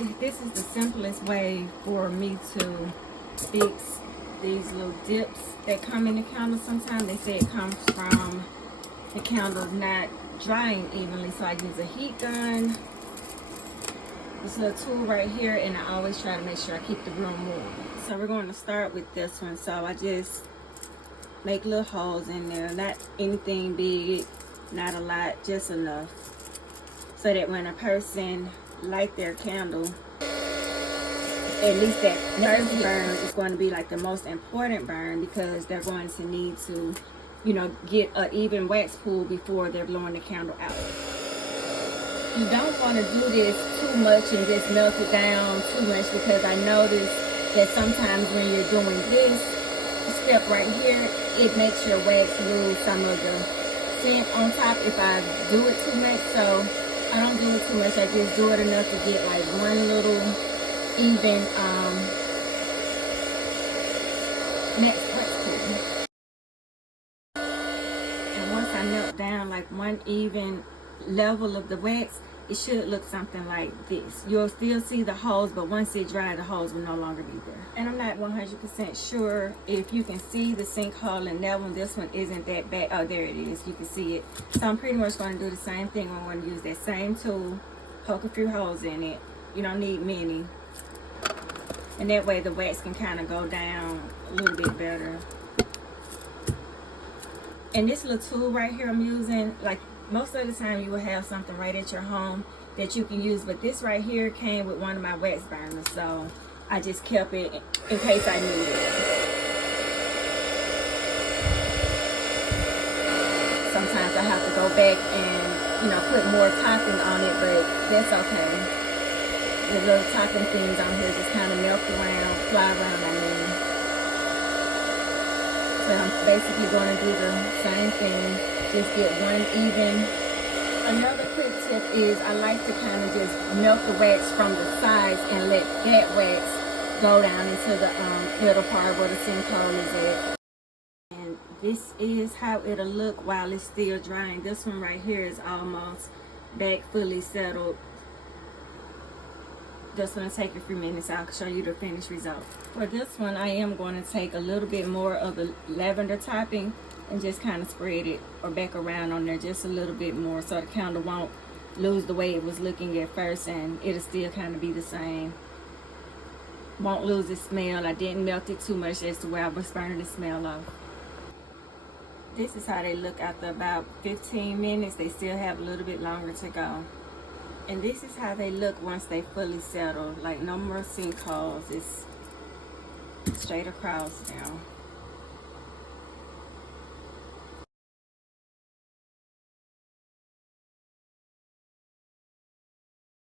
This is the simplest way for me to fix these little dips that come in the candle. Sometimes they say it comes from the candles not drying evenly, so I use a heat gun, this little tool right here, and I always try to make sure I keep the room warm. So we're going to start with this one. So I just make little holes in there, not anything big, not a lot, just enough, so that when a person light their candle, at least that first burn is going to be like the most important burn, because they're going to need to, you know, get an even wax pool before they're blowing the candle out. You don't want to do this too much and just melt it down too much, because I noticed that sometimes when you're doing this step right here, it makes your wax lose some of the scent on top if I do it too much. So I don't do it too much. I just do it enough to get like one little even next wax pool. And once I melt down like one even level of the wax, it should look something like this. You'll still see the holes, but once it dries, the holes will no longer be there. And I'm not 100% sure if you can see the sinkhole in that one. This one isn't that bad. Oh, there it is. You can see it. So I'm pretty much going to do the same thing. I'm going to use that same tool, poke a few holes in it. You don't need many. And that way the wax can kind of go down a little bit better. And this little tool right here I'm using, like, most of the time you will have something right at your home that you can use, but this right here came with one of my wax burners, so I just kept it in case I needed it. Sometimes I have to go back and, you know, put more topping on it, but that's okay. The little topping things on here just kind of melt around, fly around, I mean. So I'm basically going to do the same thing. Just get one even. Another quick tip is I like to kind of just melt the wax from the sides and let that wax go down into the little part where the sinkhole is at. And this is how it'll look while it's still drying. This one right here is almost back fully settled. Just going to take a few minutes. I'll show you the finished result. For this one, I am going to take a little bit more of the lavender topping and just kind of spread it or back around on there just a little bit more, so the candle won't lose the way it was looking at first, and it'll still kind of be the same. Won't lose its smell. I didn't melt it too much as to where I was burning the smell off. This is how they look after about 15 minutes. They still have a little bit longer to go. And this is how they look once they fully settle. Like, no more sinkholes. It's straight across now.